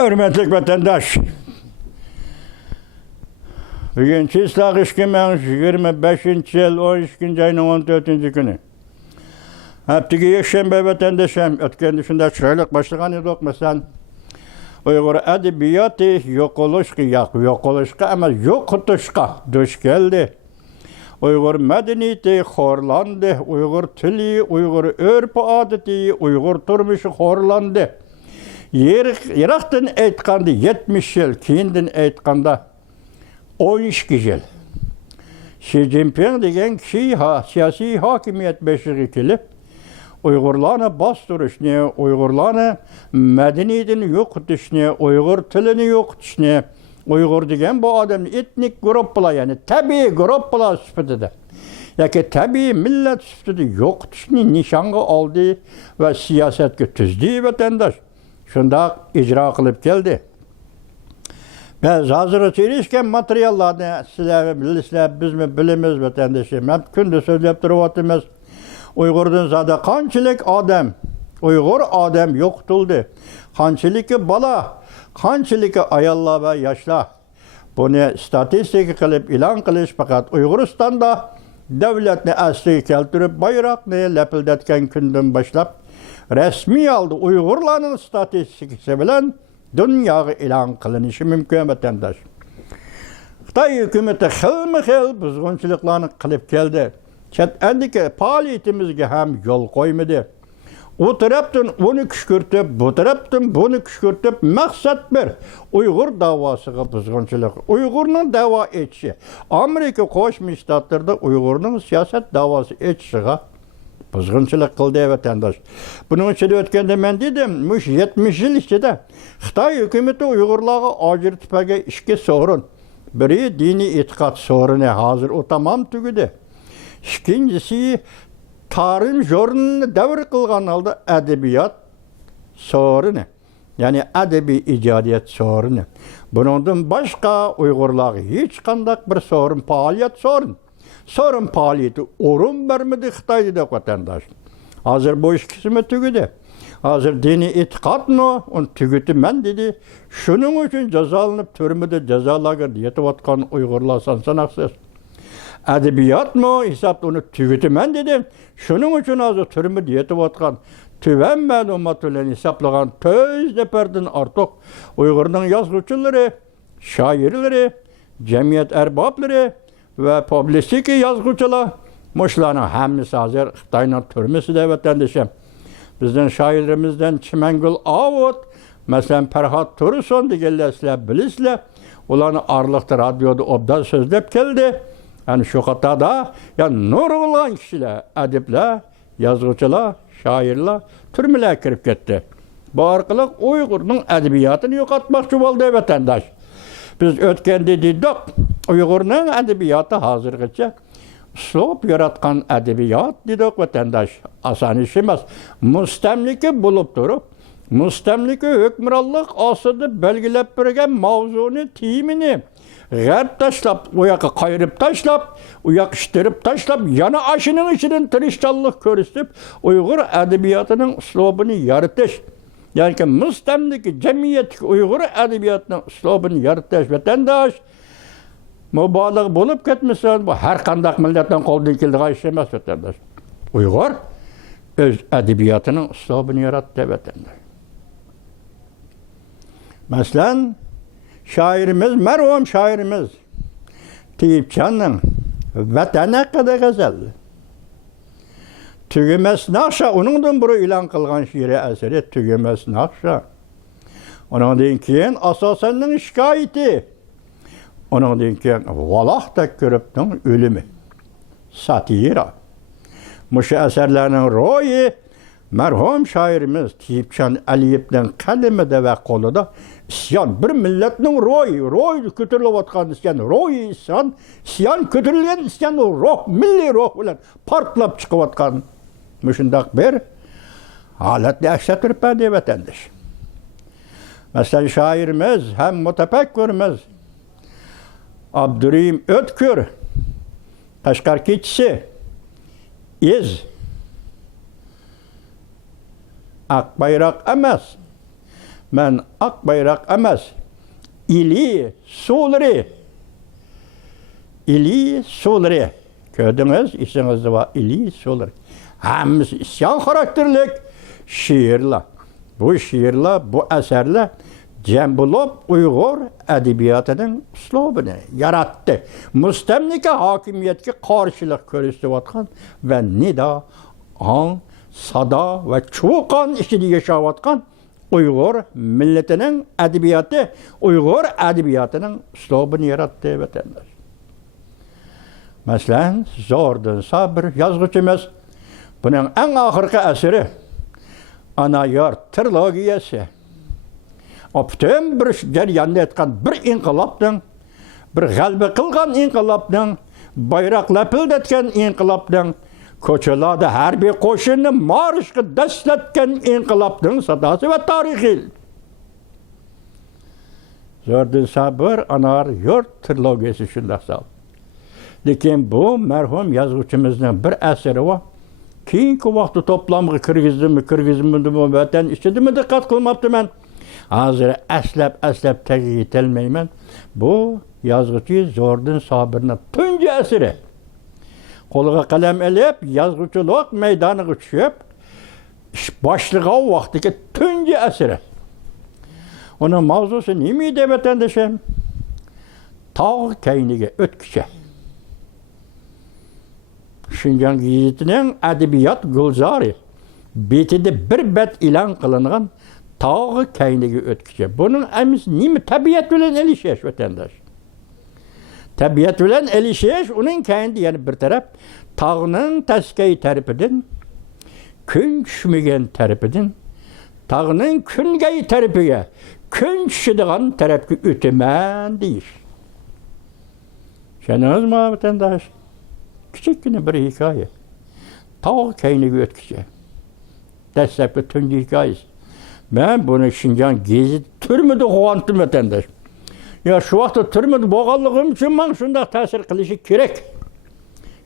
Hürmetlik vatandaş, bugün Çislak 2025 yıl 12. ayının 14. günü. Heptiki yekşembe vatandaşım, ötken dışında çıraylık başlayan edik mesela. Uygur edebiyatı yok oluşka ama yokutuşka düş geldi. Uygur medeniyeti horlandı, Uygur tili, Uygur örpü adeti, Uygur turmuşu horlandı. Irak'tan aytqanda 70 yıl, keyindan aytqanda 12 yıl. Xi Jinping degen kişi siyasi hakimiyet beşiği kelip, Uygurlarını bastırışını, Uygurlarını medeniyetini yokutuşunu, Uygur tilini yokutuşunu, Uygur degen bu adam etnik gruplar, yani tabii gruplar süpüdüdür. Yaki tabii millet süpüdü yokutuşunu nişanga aldı ve siyasetke tüzdü vatandaş. Şunda icra kılıp geldi. Biz hazır söyleyişken materyallarını sizler bilirsizler, biz mi bilimiz vatandaşım. Hep günde söyleyip duruyoruz. Uygur'dan zaten kançılık adam, Uygur adam yoktuldu. Kançılık bala, kançılık ayallar ve yaşlar. Bunu statistik kılıp ilan kılış fakat Uyguristan'da devletini asli keltirip bayrakını lepildetken günden başlap resmi aldı Uygurların statistikisi bilen dünyaya ilan kılınışı mümkün vatandaş. Xitay hükümeti xilmi-xil buzg'unchiliklarni qilib keldi. Chet eldiki faoliyatimizga ham yo'l qo'ymadi. U tarafdan uni kishkirtib, bu tarafdan buni kishkirtib, maqsad bir Uyg'ur davosiga buzg'unchilik. Uyg'urning da'vo etishi. Amerika Qo'shma Shtatlarida Uyg'urning siyosat da'vosi etishiga buzg'unchilik qildi vatandaş. Bunun için ötkende ben dedim, 70 yıl içinde Xitay hükümeti Uygurlarga acır tipege iki sorun. Biri dini itikat sorunu hazır o tamam tügüdü. İkincisi tarih jurnalini devir kılgan aldı edebiyat sorunu. Yani edebi icadiyet sorunu. Bundan başka Uygurlar hiç kandak bir sorun, faaliyet sorun. Sorun faaliyeti orun vermedi Xitay'da vatandaş. Hazır bu iş kısmı tügüdü. Hazır dini itikat mı? Onu tügütü ben dedi. Şunun için cezalanıp türmede cezalarga diyeti vatkan Uygurlar sansaksız. Edebiyat mı? Hesapta onu tügütü ben dedim. Şunun için hazır türmede diyeti vatkan tüven malumatıyla hesaplagan töz neferden artık Uygur'un yazgıçıları, şairleri, cemiyet erbapları ve publisiki yazgıçılar muşlarının hemisi hazır Xitay'ın türmesi de vatandaşım. Bizden şairlerimizden Çimengül Avut, mesela Ferhat Tursun diyenler sizler bilirsizler. Ulanı Arlık'ta radyoda obda sözlep geldi. Yani şu katada yani nur olan kişiler, edipler, yazgıçılar, şairler türmeler kirip gitti. Bu arkalık Uygur'un edebiyatını yok atmakçı oldu vatandaş. Biz ötkende dedik, Uygur'un edebiyatı hazırgıca slop yaratkan edebiyat dedik vatandaş. Asan iş emas. Mustemliki bulup durup, mustemliki hükmürallık asıdı belgilep birgen mavzunu, timini gərb taşlap, uyaka kayırıp taşlap, uyakıştırıp taşlap, yana aşının içinin tırışçallık körüstüp, Uygur edebiyatının slobunu yaratış. Yani ki mustemliki, cemiyetki Uygur edebiyatının slobunu yaratış vatandaş. Mübalık bulup ketmişsen bu her kandak milletten koldan kildiği iş emez vatandaş. Uygur öz edebiyatının üslubunu yarattı vatandaş. Mesela şairimiz, merhum şairimiz Tiyipcan'ın Vatana kadar gazelli. Tügümez nakşa, onundan buru ilan kılgan şiiri eseri Tügümez nakşa. Ondan keyin Asasen'in şikayeti. Ondan keyin Valah da körüptün ölümü. Satira. Muşu eserlerinin royu merhum şairimiz Tiyipcan Aliyev'den kalemede ve koluda isyan, bir milletin royu kötürülüp atkan isyan, royu isyan kötürülen isyan, ruh, milli ruh bilen partlap çıkıp atkan müşündak bir haletli ekşetirip bende vatandaş. Mesela şairimiz hem mutefekkürümüz Abdurrahim Ötkür, Kaşgar keçisi, Ak bayrak emas. Men ak bayrak emas. İli suları. İli suları. Gördünüz, isinizde var ili suları. Hemisi isyan karakterlik şiirler. Bu şiirler, bu eserler cem bulup Uygur edebiyatının üslubunu yarattı. Müstemlike hakimiyetki karşılık körüstüvatkan ve nida, an, sada ve çuğukan işini yaşavatkan Uygur milletinin edebiyatı, Uygur edebiyatının üslubunu yarattı vatandaş. Mesela Zordun Sabir yazgıcımız bunun en ahırkı eseri Ana Yurt trilogiyası. O bütün bir jaryanda etken bir inkılaptın, bir galbe kılgan inkılaptın, bayrak lapıldetken inkılaptın, koçalarda her bir koşunu marşkı desletken inkılaptın sadası ve tarihi. Zordun Sabir Ana Yurt trilogiyası şundak sağ. Lekin bu merhum yazgıcımızın bir eseri var. Keyinki vaqtda toplamga kirgizdim vatan ichidimi diqqat qilmabdi men. Hozir aslab tagiga yetolmayman. Bu yozuvchi Zordun Sabirning tunji asari. Qo'liga qalam olib, yozuvchilik maydoniga tushib, ish boshlagan vaqtdagi tunji asari. Uning mavzusi nima edi vatandoshim? Tog' kayniga o'tkicha. Şinjan gazetinin edebiyat gulzari betide bir bet ilan kılınan tağı kaynağı ötküce. Bunun emis nimi tabiat bilen elişeş vatandaş. Tabiat bilen elişeş onun kendi yani bir taraf tağının taskeyi tarafıdın, gün düşmegen tarafıdın, tağının küngeyi tarafıya, gün düşüdüğün tarafı ötemen deyiş. Şeniniz mi vatandaş? Küçük bir hikaye. Tağ kaynağı ötküce. Destekli tüm hikayesi. Ben bunu Şinjan gezi türmüde kovantım vatandaş. Ya şu vakti türmüde boğallığım için ben şundak tesir kılışı gerek.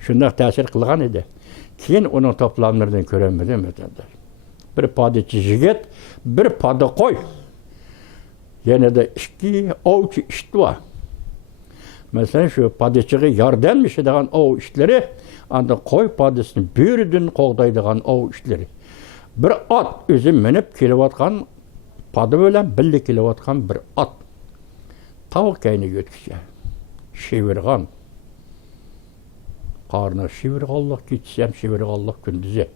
Şundak tesir kılgan idi. Keyin onun toplamlarından göremedim vatandaş. Bir padişi jigit, bir padı koy. Yine de iki ovçu işti var. Mesela şu padişaha yardımmış edilen o işleri, anda koy padişini büyürdün qoğdaydıgan o işleri. Bir at özü minip kilovatkan, padı ölen billi kilovatkan bir at. Tavuk kayını götküse, şevirgan. Karnı şevirgallık gitsem, şevirgallık gündüzü.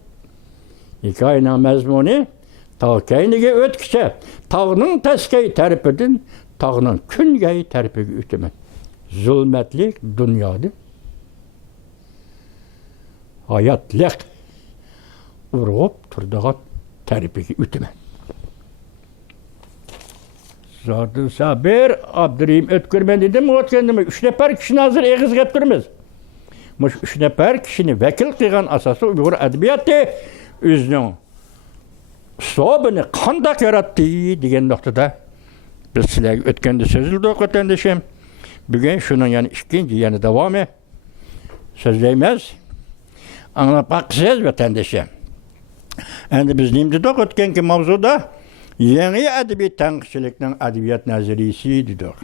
Hikayenin mezmunu, tavuk kayını ötküse, tağının teskeyi terpedin, tağının küngeyi terpegi ütümen. Zulmetlik dünyada hayatlık urğup turduğun terbiyi ütümen. Zordun Sabir, Abdurrahim Ötkürmen dedim, o kendime 3 nefer kişini hazır eğiz getirmez. 3 nefer kişini vekil kıygan asası Uygur edebiyatı özünün sobunu kandak yarattı degen noktada biz sizlerge ötkende sözüldük vatandaşım. Bugün şunun yani ikinci yani devamı sözleymez. Anlapaksız vatandaşım. Endi biz neyim dedik ötkenki mavzuda yeni edebi tanqıçılıkның edebiyat nazariyesi dedik.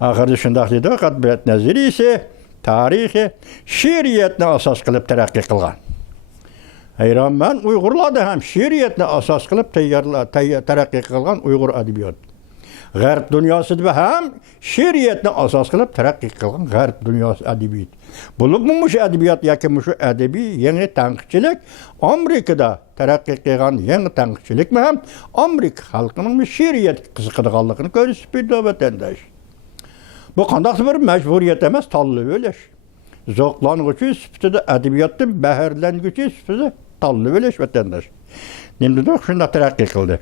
Ahırda şundaq dedik edebiyat nazariyesi tarihi şiiriyetni asas kılıp terakki kılgan. Hayran ben Uygurlarda hem şiiriyetni asas kılıp terakki kılgan Uygur edebiyat. G'arb dünyasida ham şiiriyetni asas kılıp terakki kılgan G'arb dünyası edebiyat. Bulub şu edebiyat yoki şu edebi yeni tanqıçılık Amerikada terakki kılgan yeni tanqıçılık mı ham Amerika halkının şiiriyet qiziqadiganligini ko'rsatib berdi vatandaş. Bu qandaq bir mecburiyet emas, tanlıq öleş. Zoqlangıcı sifatida edebiyatın baharlangıcı sifatida tanlıq öleş vatandaş. Nimde şunda terakki kıldı.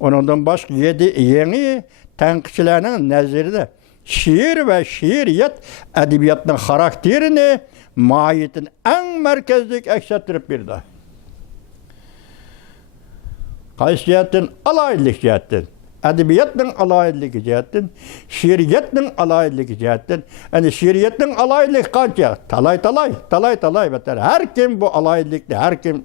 Ondan başka yeni tanqıçılarning nazarida şiir ve şiiriyet edebiyatning karakterini, mahiyetini en merkezlik aks ettirib berdi. Qaysi jihatdan? Alaylik jihatdan. Edebiyatning alaylığı jihatdan, şiiriyetning alaylığı jihatdan. Yani şiiriyetning alaylığı qancha? Talay vatandaş. Her kim bu alaylıkni, her kim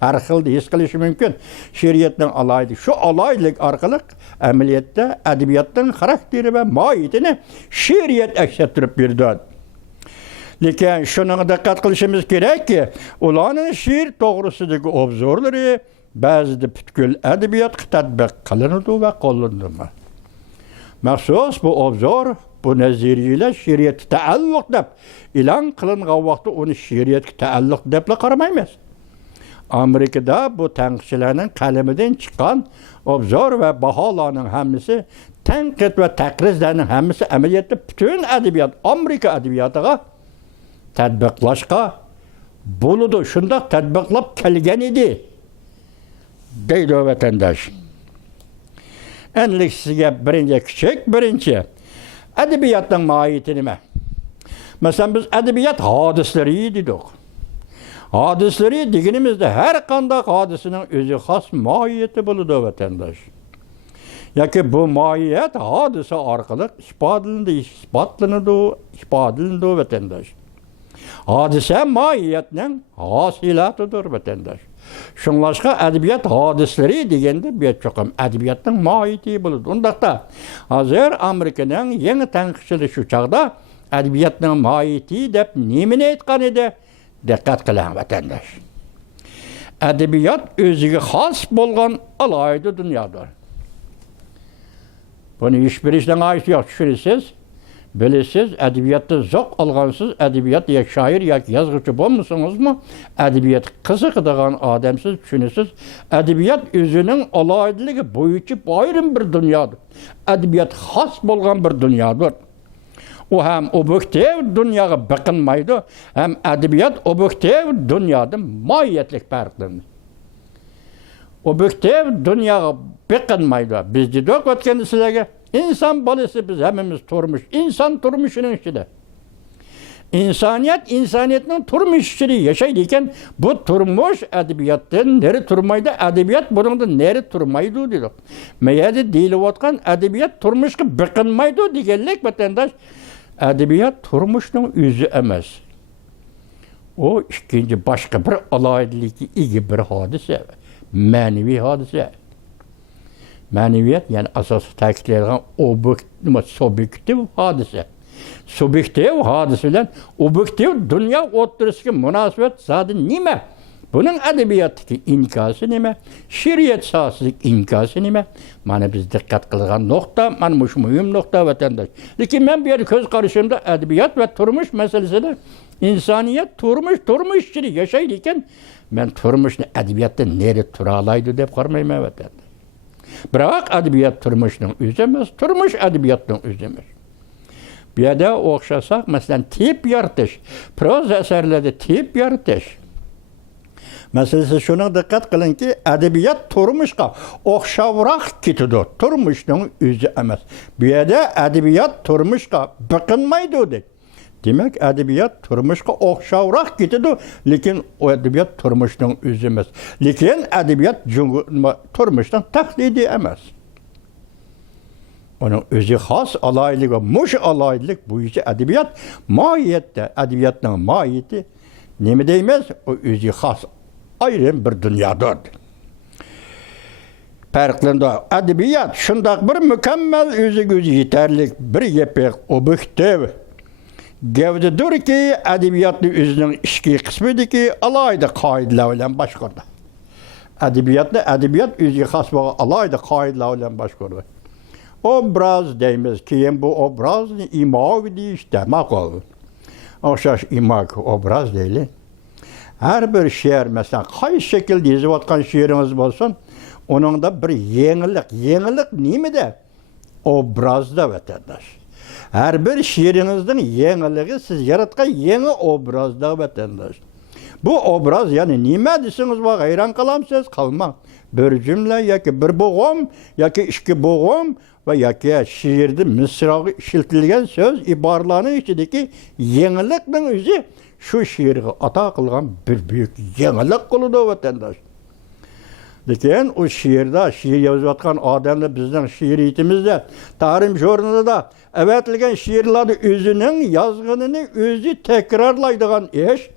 Her xilde his qilishi mümkün. Şiiriyatning alaydı. Şu alaylık arqalıq əməliyyatda ədəbiyyatın xarakteri və mahiyetini şiiriyat aks ettirib berdi. Lekin şuna dikkat qilishimiz kerak ki, ularning şiir to'g'risidagi obzorlari ba'zida butkul adabiyotga tatbiq qilinadi va qo'llaniladi. Maxsus bu obzor, bu nazariyalar şiiriyatga taalluq deb e'lon qilingan vaqtda uni şiiriyatga taalluq deb qaramaymiz. Amerikada bu tanqidchilarning qalamidan chiqqan obzor va baholarning hammasi, tanqid va taqrizlarning hammasi amaliyotda butun adabiyot, Amerika adabiyotiga tadbiqlashga bo'ladi. Shundoq tadbiqlab kelgan edi, deydi vatandosh. Endi sizga birinchi adabiyotning mohiyati nima? Masalan, biz adabiyot hodislari dedik. Hodislari deganimizda har qanday hodisaning o'zi xos mohiyati bo'ladi vatandosh. Yoki bu mohiyat hodisa orqali isbotlanadi vatandosh. Hodisa mohiyatning hosilatidir vatandosh. Shunlashqa adabiyot hodislari deganda bu cho'qim adabiyotning mohiyati bo'ladi. Undaqda hozir Amerikaning yangi tanqidchilari shu chaqda adabiyotning mohiyati deb nimani aytgan edi? Diqqat qiling vatandosh. Adabiyot o'ziga xos bo'lgan alohida dunyodir. Buni hech bir ishdan aytib yo'q, tushunasiz? Bilesiz, adabiyotda zoq olgansiz, adabiyot ya shoir yoki yozuvchi bo'lmasangiz-mi, adabiyot qiziqadigan odamsiz, tushunasiz? Adabiyot o'zining aloydiligi bo'yicha ayrim bir dunyodir. Adabiyot xos bo'lgan bir dunyodir. O hem objektiv dunyoga biqinmaydi, hem adabiyot objektiv dunyodan mohiyatlik farqlanadi. Objektiv dunyoga biqinmaydi. Biz dedik o'tganda sizlarga, inson bolasi biz hammamiz turmush, inson turmushining ichida. İnsaniyetning turmush ichida yashaydi ekan, bu turmush adabiyotdan nari turmaydi, adabiyot buningdan nari turmaydi dedik. Mayada deyilayotgan adabiyot turmushga biqinmaydi deganlik vatandosh. Adabiyot turmuşning o'zi emas. O ikkinchi boshqa bir alohidlikka ega bir hodisa, ma'naviy hodisa. Ma'naviyat yani asosiy ta'kidlangan subyektiv hodisa. Subyektiv hodisa bilan obyektiv dunyo o'rtasidagi munosabat zodi nima? Bunun adabiyotdagi inkosi nima? Şiiriyat sohasidagi inkosi nima? Mana biz diqqat qilgan nuqta, mana shu muhim nuqta vatandosh. Lekin men bu yerda ko'z qarashimda adabiyot va turmush masalasida insoniyat turmush ichida yashaydi ekan, men turmushni adabiyotda neri tura oladi deb qaramayman vatandosh. Biroq adabiyot turmushning o'zi emas, turmush adabiyotning o'zi emas. Bu yerda o'xshasak, masalan, tip yaratish, proza asarlarda tip yaratish. Meselesi şuna dikkat kılın ki adabiyot turmuşqa o'xshavroq ketadi. Turmushning o'zi emas. Bu yerda adabiyot turmushqa biqinmaydi deydi. Demak, adabiyot turmushqa o'xshavroq ketadi, lekin o adabiyot turmushning o'zi emas. Lekin adabiyot turmushdan taqlidi emas. Onun o'zi xos alaylik va mush alaylik bo'yicha adabiyot mohiyatda, adabiyotning mohiyati nima deymiz? O o'zi xos ayrı bir dünyadır. Farkında adabiyat şundak bir mükemmel özü yeterlik bir yepek objektiv gevdedir ki adabiyatın özünün işki kısmıdır ki alayda kaideler ile başkurdu. Adabiyat özü xas ve alayda kaideler ile başkurdu. Obraz deyimiz ki bu obraz imag deyiş demek olur. Oxşaş imag obraz değil. Her bir şiir mesela qaysi şekilde yazıvatkan şiiriniz olsun, onun da bir yenilik nimede? Obrazda vatandaş. Her bir şiirinizin yeniliği siz yaratkan yeni obrazda vatandaş. Bu obraz yani nime desiniz bak hayran kalamsınız kalmam. Bir cümle yaki bir boğum yaki iki boğum ve yaki şiirde mısrağı işletilgen söz ibarlarının içindeki yenilikten özü şu şiirge ata kılgan bir büyük yenilik kılıdı vatandaş. Lekin o şiirde, şiir yazıvatkan adamda bizden şiiriyetimizde, tarih jurnalında da evetilgen şiirlerde özünün yazgınını özü tekrarlaydıgan iş,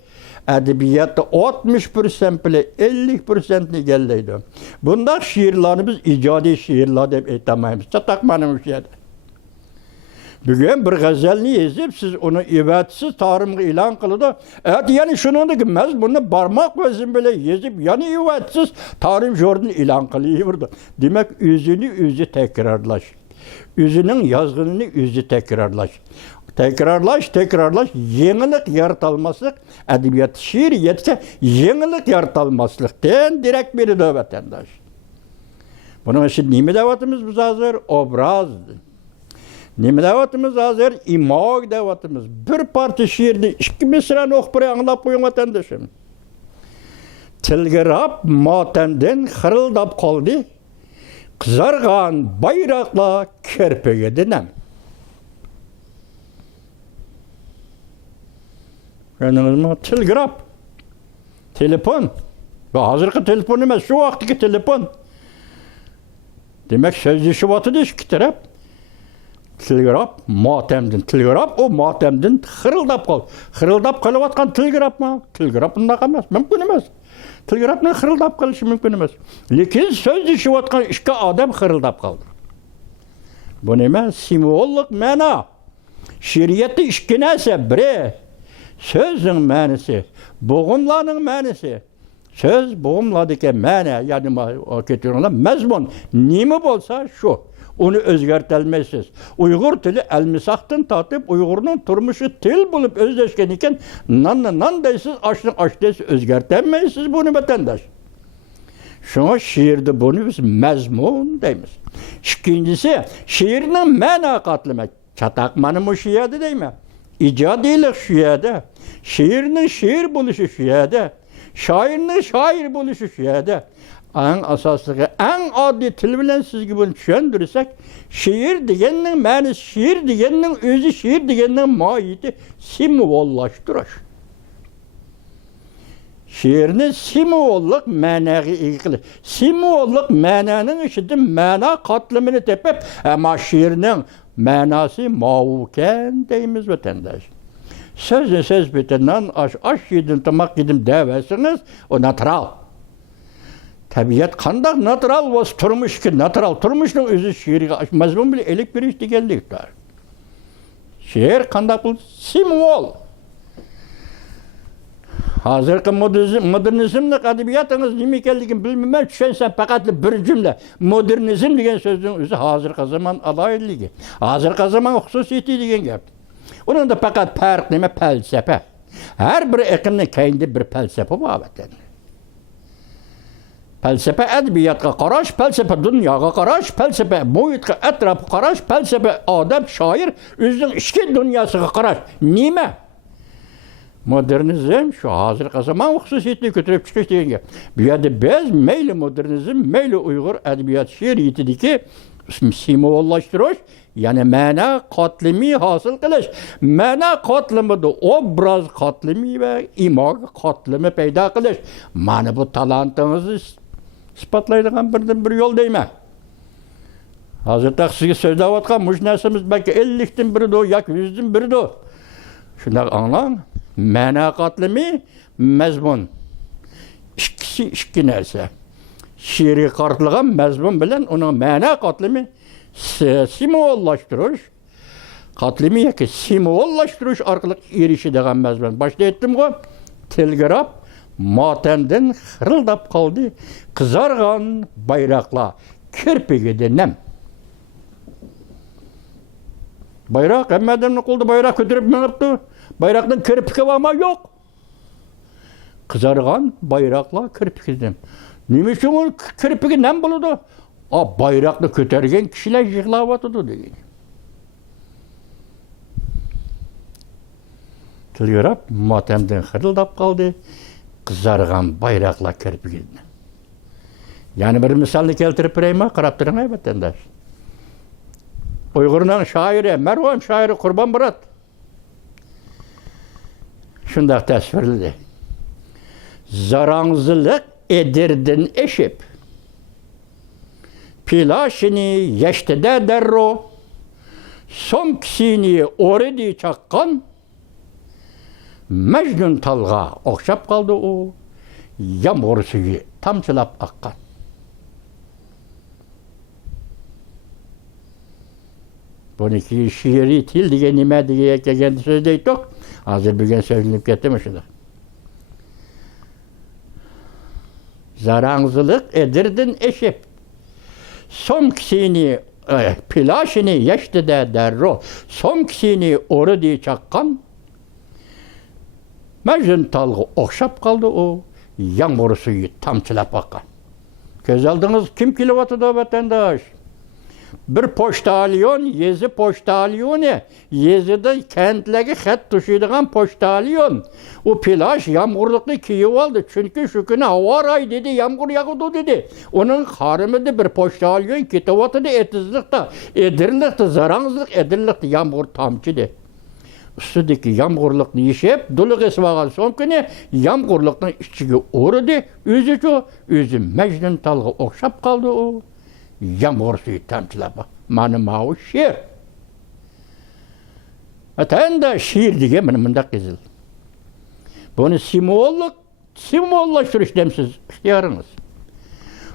Edebiyatda 60% bile 50%'ni egalleydi. Bunda şiirlerini biz icadi şiirler deb aytamaymiz. Çataqmanın şu yerdə. Bugün bir gazelni yazıp siz onu evatsiz tarımı ilan kılıdı. Evet yani şunu da bilmez bunu barmak gözüm bile yazıp yani evatsiz tarım jordunu ilan kılıyordu. Demek özünü özü tekrarlaş. Özünün yazgınını özü tekrarlaş. Tekrarlaş, yenilik yaratılmaslık, edebiyat şiir yetse yenilik yaratılmaslık. Direkt biri de vatandaş. Bunun için nime davatımız biz hazır? Obrazdı. Nime davatımız hazır? İmag davatımız. Bir parça şiirni, iki misrani okup buraya anlap koyun vatandaşım. Tilgirap matemden hırıldap kaldı. Kızargan bayrakla kerpege dinem. Anladınız Tilgrap. Telefon. Ve hazırki telefon emas, şu vaxtki telefon. Demek sözleşi vatıdı iki taraf. Tilgrap, matemden. Tilgrap, o matemden hırıldap kal. Hırıldap kalıvatkan tilgrap mı? Tilgrap bunda kalmaz. Mümkün emas. Tilgrapla hırıldap kalışı mümkün emas. Lekin sözleşi vatkan iki adam hırıldap kaldı. Bu neme? Simvolluk mana. Şiriyeti iki nese bire. Sözün mənisi, boğumlanın mənisi. Söz boğumladıkı mənə, yani o getiriyorlar, məzmun. Nimi bolsa şu, onu özgərtəlməsiz. Uyğur dili elmisaqdan tatıb, Uyğurun turmuşu til bulup özleşken iken, nan deysiz, aş deysiz, özgərtəlməsiz bunu vatandaş. Şuna şiirde bunu biz məzmun deyimiz. İkincisi, şiirinin məna katlımaq. Çataqmanın o şiirde deyimi. İcadilik şu yerde, şiirinin şiir buluşu şu yerde, şairinin şair buluşu şu yerde. En asaslığı, en adi til bilen siz gibi bunu düşündürürsek, şiir diyeninin mənisi, şiir diyeninin özü, şiir diyeninin mahiyeti simvollaştırır. Şiirinin simvolluk mənəği ilgili. Simvolluk mənənin işidir, məna katlimini tepip, ama şiirinin mənası mavuken deyimiz vatandaş. Sözle söz bitinden aş yedim, tamak yedim deversiniz, o natural. Tabiat kandak natural var, turmuş ki natural. Turmuşun özü şiiri, mazmun bile elik bir işte geldik der. Şiir kandak bu simvol. Hazırki modernizmlik edebiyatınız nime ekelligini bilmem, düşensen fakat bir cümle. Modernizm degen sözün özü hazırki zaman alaylığı. Hazırki zaman hususiyeti degen gap. Onun da fakat fark neme felsefe. Her bir ekimnin kendi bir felsefe var vatan. Felsefe edebiyatka qaraş, felsefe dünyaya qaraş, felsefe muhitga etrafı qaraş, felsefe adam, şair, özünün içki dünyasına qaraş. Nime? Modernizm şu hazırki zaman hususiyetini götürüp çıkış deyen gap. Bu yerde biz meyli modernizm, meyli Uygur edebiyat şiiriyetideki simvollaştırış, yani məna katlimi hasıl kılış. Məna katlimi de obraz katlimi ve imag katlimi peyda kılış. Mani bu talantınızı ispatlaydıgan birden bir yol deyme. Hazırda size sözde vatkan muş nesimiz belki 50'den biri de o, yak 100'den biri de o. Şunlar anlayın. Məna katlimi, mezmun. İkisi iki nerse. Şiiri kartlıgan mezmun bilen onun məna katlimi simvollaştırış. Katlimi yeki simvollaştırış arkalık erişi degan mezmun. Başta ettim o, tilgrap matemden hırıldap kaldı. Kızargan bayrakla kirpigi denem. Bayrak, emmeden oldu bayrak götürüp menipti. Bayraktan kirpigi var ama yok. Kızargan bayrakla kirpigi denem. Nimiş o kirpigi nem buludu? O bayrakla kötergen kişiler yıklavatıdı dedi. Tilgrap matemden hırıldap kaldı. Kızargan bayrakla kirpigi denem. Yani bir misalını keltirip vereyim, qaraptırın ay vatandaş. Uygur'un şairi, merhum şairi Kurban Murat. Şundak tasvirledi. Zaranzılık edirdin eşip. Pilaşini yeştede derro. Somksini oridi çakkan. Mecnun talga okşap kaldı o. Yağmur suyu tamçılap akkan. Buniki şiiri til diye nime diye kendi söz deydik. Hazır bir gün söylenip getirmişler. Zarangzılık edirdin eşip. Son kişini pilaşını yaştı da derro. Son kişini oru diye çakkan. Mecnun talgı okşap kaldı o. Yağmur suyu tamçılap akkan. Göz aldınız kim kilovatı da vatandaş? Bir poştalyon, yezi poştalyonu, yezide kentdeki xat tuşuyduğun poştalyon. O plaj yağmurluklu kiyip aldı. Çünkü şu günü hava ay dedi, yağmur yağdı dedi. Onun harımıdı bir poştalyon kitavatı da etizlikte, edirlikte, zarangızlık edirlikte yağmur tamçıydı. Üstüdeki yağmurluklu işep, dolu kesvagan son günü yağmurluklu içine uğradı. Özü Mecnun talgı okşap kaldı o. Yağmur suyu tamçılapa. Manı şiir. Atayan da şiir diye mındak yazıldı. Bunu simollaştırış demsiz ihtiyarınız.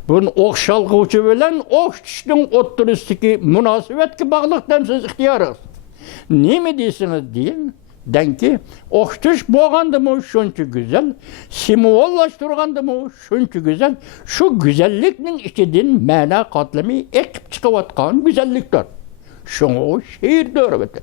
Bunun okşalgıcı bilen okşiştin oturistiki münasebetki bağlılık demsiz ihtiyarınız. Ne mi deysiniz deyin? Den ki, okşuş boğandı mı şunçu güzel, simollaştırgandı mı şunçu güzel, şu güzelliknin içidin mana katlımı ekip çıkıvatkan güzellikler. Şunu o şiirde öğretin.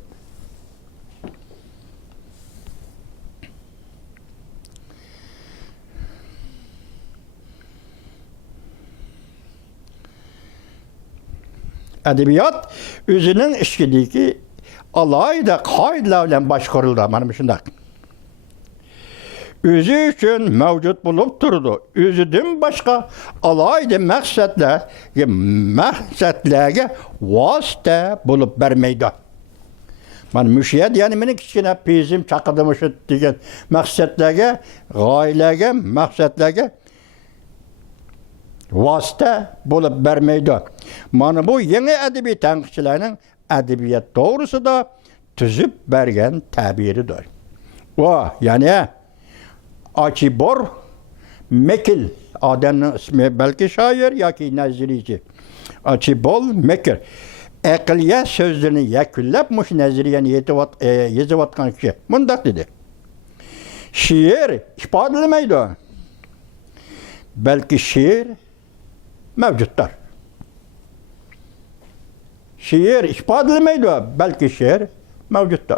Edebiyat, özünün işgidiki alayda kayıtla bilen başkarıldı amanım şundak. Özü üçün mevcut bulup durdu. Özüdün başka alayda məqsədlərə vasitə bulup vermeydi. Man müşiyet yani benim kiçine bizim çakıdmışı diyen məqsədlərə, gaylərə, məqsədlərə vasitə bulup vermeydi. Man bu yeni edebi tənqidçilərinin edebiyat doğrusu da tüzüp bergen tabiridir. O yani Acibor Mekil adamın ismi belki şair ya ki nezirici. Acibor Mekil. Ekliye sözlerini yeküllepmiş neziriyeni yezivatkan kişi. Bundak dedi. Şiir ifadelemeyidir. Belki şiir mevcuttur. Şiir ifadelemeyidir. Belki şiir mevcuttur.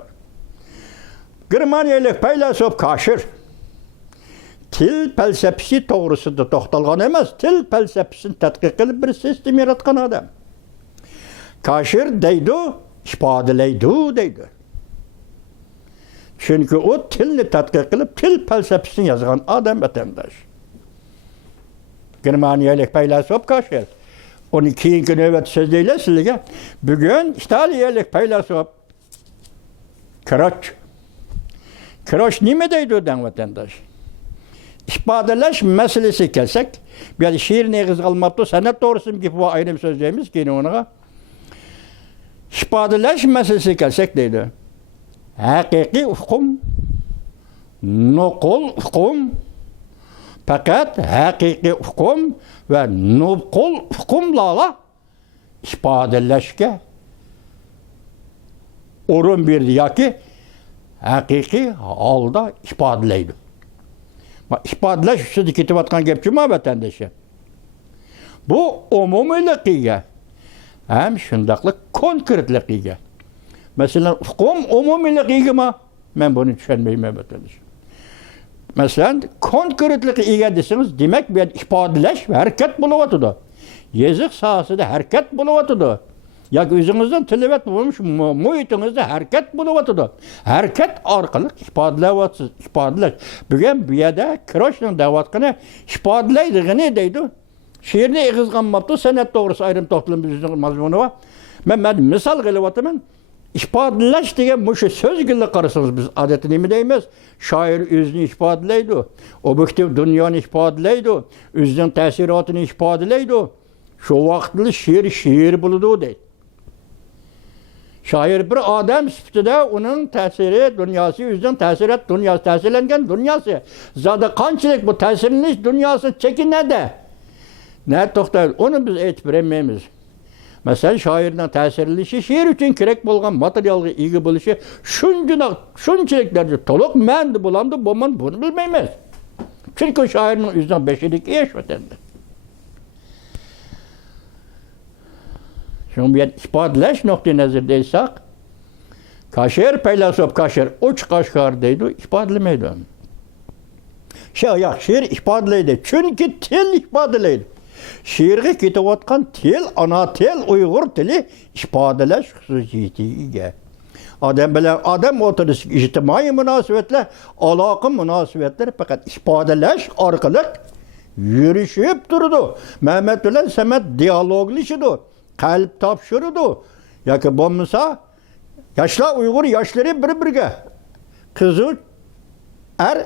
Germaniyalı feylasuf Kaşir. Til felsefesi doğrusudur toxtalgan emas. Til felsefesini tədqiq edip bir sistem yaratkan adam. Kaşir deydi, ifadeleydi deydi. Çünkü o tilni tədqiq edip til felsefesini yazgan adam vatandaş. Germaniyalı feylasuf Kaşir. 12. növbet sözlüyle sizlere bugün İtalyalı feylasuf Kroç ne deydi odan vatandaş? İfadeleş meselesi kelsek, bir şiir neğiz kalmaptı, sanat doğrusu ki bu ayrım sözlerimiz ki ona. İfadeleş meselesi kelsek deydi. Hakiki hukum, nukul hukum, fakat hakiki hukum ve nukul hukumlarla ifadeleşke orun bir diye ki hakiki halda ifadeleydi. İfadeleş üstüde kitibatkan gepçi mi vatandaşı? Bu umumilikige. Hem şundaklık konkretlikige. Mesela hukum umumilikige mi? Ben bunu düşünmeyeyim vatandaşı. Mesela konkretlikige desiniz demek bir ifadeleş ve hareket buluvatıdı. Yazık sahasında hareket buluvatıdı. Ya özünüzden tilavet bulmuş muhitinizde hareket buluvatıdı. Hareket arkalık ifadelevatsız, ifadeleş. Bugün bir yerde Kroç'un davatkanı ifadeleydiğini deydi. Şiirde eğizganmaptı, senet doğrusu ayrım toplumumuzun mazmunu var. Ben misal gelivatımın, ifadeleş diye muşu söz gülle karısınız biz adetini mi değmez. Şair özünü ifadeleydi. Objektif dünyanı ifadeleydi. Özünün təsiratını ifadeleydi. Şu vaxtlı şiir buludu deydi. Şair bir adam sifatida onun ta'siri dünyası yüzden ta'sirat dünyası ta'sirlangan dünyası. Zada qanchalik bu ta'sirlanish dünyası çekinadi. Ne to'xtaydi? Onu biz aytib bermaymiz. Mesela şairning ta'sirlanishi she'r uchun kerak bo'lgan materialga ega bo'lishi shunchalik darajada to'liq ma'noda bo'lamdi, bo'lmadi buni bilmaymiz. Chunki shoirning o'zidan beshidagi ish o'tadi. Şunu bir ifadeleş nokta nazardaysak, kaşer paylasob kaşer uç kaşkar deydi, ifadelemeydi. Şiir ifadeleydi. Çünkü til ifadeleydi. Şiirge kitabatkan til, ana til, Uygur tili ifadeleş hususiyetiyle. Adam oturuşu ictimai münasebetler, alakı münasebetler fakat ifadeleş arkalık yürüşüp durdu. Mehmet ile Semet diyaloglaşıdı. Kalp tapşırdı. Yaki bulmasa yaşlı Uygur yaşları bir-birge kızı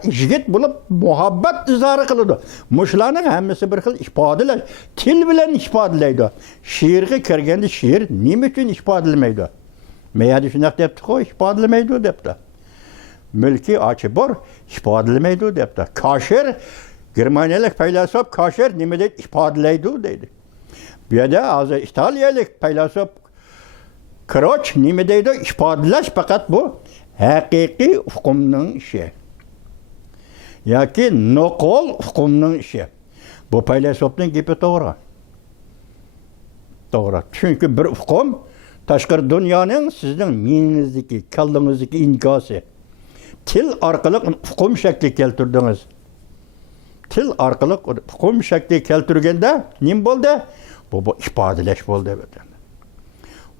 yigit bulup muhabbet izharı kılıdı. Muşlarning hammasi bir xil ifodalash, til bilan ifodalaydi. Şiirga kirganda şiir nima uchun ifodalamaydi? Meyadi shunaq debdi-ku, ifodalamaydi debdi. Mulki Achibor ifodalamaydi debdi. Kaşir Germaniyalik faylasuf Kaşir nima deydi? Ifodalaydi deydi. Bu yerda hozir İtaliyalik faylasuf Kroch nima deydi? İfodalash faqat bu haqiqiy hukmning ishi. Yoki noqol hukmning ishi. Bu faylasufning gapi to'g'ri. To'g'ri. Chunki bir hukm tashqi dunyoning sizning mingingizdagi, kallangizdagi inkosi. Til orqali hukm shakli keltirdingiz. Til orqali hukm shakli keltirganda nima bo'ldi? Bu ifodalash bo'ldi.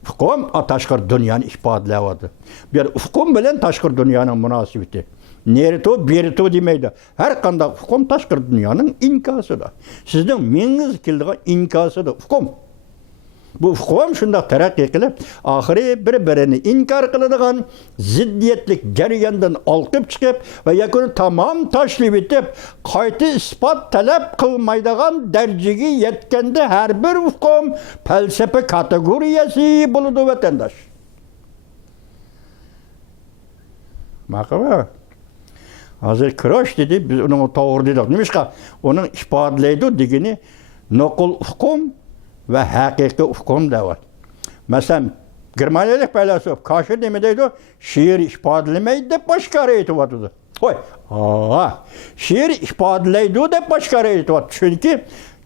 Hukm tashqi dunyoni ifodalayapti. Bir hukm bilan tashqi dunyoning munosabati. Nerito, berito demaydi. Her qanday hukm tashqi dunyoning inkosidir. Sizning mingiz keldigan inkosidir hukm. Bu hukm shunday taraqqiy qilib, oxiri bir-birini inkor qiladigan ziddiyatlik jarayondan olqib chiqib va yakuni tamom tashlab etib, qayta isbot talab qilmaydigan darajaga yetganda har bir hukm falsafa kategoriyasi bo'ladi vatandosh. Maqama hozir Kroch dedi, biz uni to'g'ri dedik. Nimishqa uning ifodalaydi degani noqul hukm ve haqiqiy hukm deyapti. Masalan, Germaniyalik faylasuf Kaşir nima deydi? Şiir ifodalamaydi deb boshqacha aytyapti. Qo'y. Şiir ifodalaydi deb boshqacha aytyapti. Chunki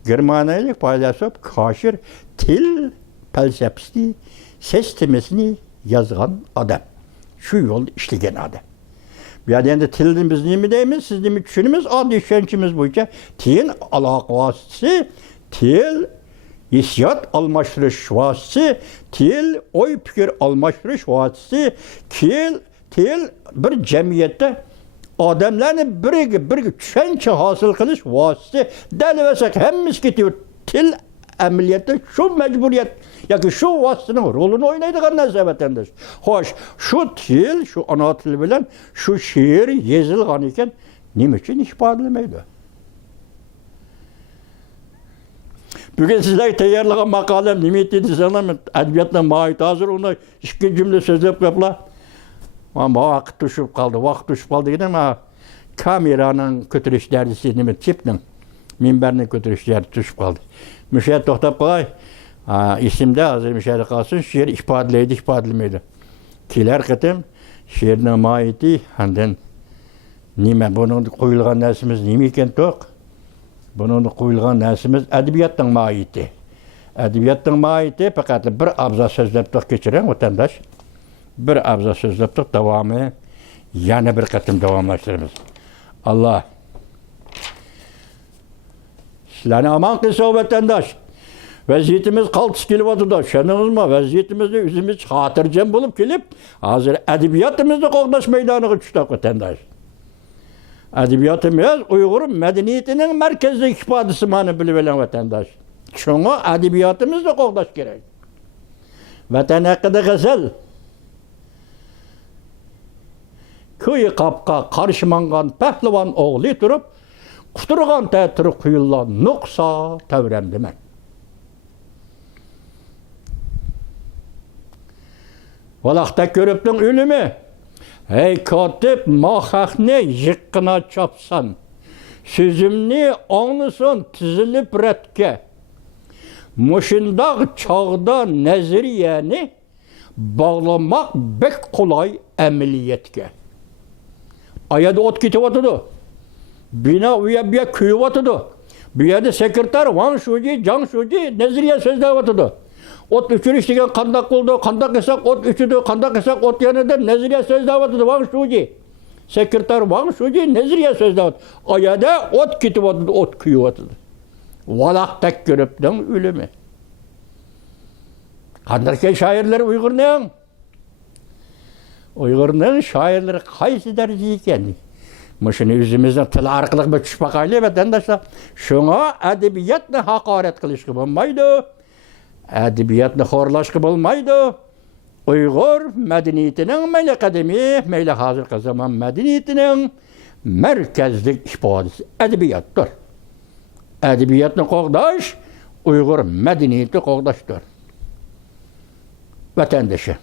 Germaniyalik faylasuf Kaşir til falsafasini, sistemasini yozgan odam. Shu yo'lda ishlagan odam. Bu yerda endi tilni biz nima deymiz, siz nima tushunimiz, oddiy tushunchimiz bo'yicha til aloqa vositasi, til hissiyat almashtirish vositasi, til oy fikr almashtirish vositasi, til bir jamiyatda odamlarni biriga tushuncha hosil qilish vositasi. Dalaversak hammasi ketib, til amaliyotda shu majburiyat yoki shu vositaning rolini o'ynaydigan narsa vatandosh. Xo'sh, shu til, shu ana til bilan shu she'r yozilgan ekan, nima uchun ifodalamaydi? Bugün sizler tayyorlagan maqolam nima deydinsizlar? Adabiyotdan ma'it hozir uni ikki jumla so'zlab qo'yiblar. Mana vaqt tushib qoldi dedim. Kameraning ko'tarish darsi nima tipning minbarning ko'tarish darsi tushib qoldi. Musha to'xtab qo'y. Isimda hozir musha qolsin, she'r ifodalamaydi. Kelar qatim she'rning ma'iti handan nima buning qo'yilgan narsamiz nima ekan to'q? Bunun qo'yilgan narsamiz adabiyotning ma'iti. Adabiyotning ma'iti faqat bir abzas so'zlab kechiring vatandosh. Bir abzas so'zlab davomi yana bir qatim davomlashtiramiz. Alloh sizlarni aman qilsin vatandosh. Vaziyetimiz qaltis kelyapti. Tushundingizmi? Vaziyetimizni o'zimiz xotirjam bo'lib kelib, hozir adabiyotimizni qo'g'dash maydoniga tushdik vatandosh. Adabiyotimiz Uygur medeniyetinin merkezli ifadesi mani bilip olan vatandaş. Çünkü adabiyotimizni qo'g'dash kerak. Vatan haqida g'azal. Köy qapqa qarshi mangan pahlavon o'g'li turib, quturgan ta'tir quyilgan nuqsa tavram demak. Valaqta körüptün ölümü. Ey katip mahakni yıkkına çapsan. Sözümni anlısın tizilip retke. Muşundaq çağda neziriyeni bağlamak bek kolay əməliyyətke. Ayada ot kitib otudu. Bina uya bir köyüp otudu. Bir yerde sekreter Van Şuci, Can Şuci neziriye sözde otudu. Ot üçünü iştigen kandak oldu, kandak esak ot üçüdü, kandak esak ot yanıdır, neziriye sözde otudu Van Şuci. Sekreter Van Şuci neziriye sözde otudu. Ayada ot kitib otudu, ot köyüp otudu. Valaqtak görüptün ölümü. Kandarken şairleri Uygur'nın. Uygur'nın şairleri kaysi derece eken. Muşunu yüzümüzden tili arqılıq bir çüşpaqaylı vatandaşlar. Şuna edebiyatla hakaret kılışkı bulmaydı. Edebiyatla horlaşkı bulmaydı. Uygur medeniyetinin meyle kademi, meyle hazır zaman medeniyetinin merkezlik ifadesi edebiyattır. Edebiyatla qoğdaş, Uygur medeniyeti qoğdaştır. Vatandaşı.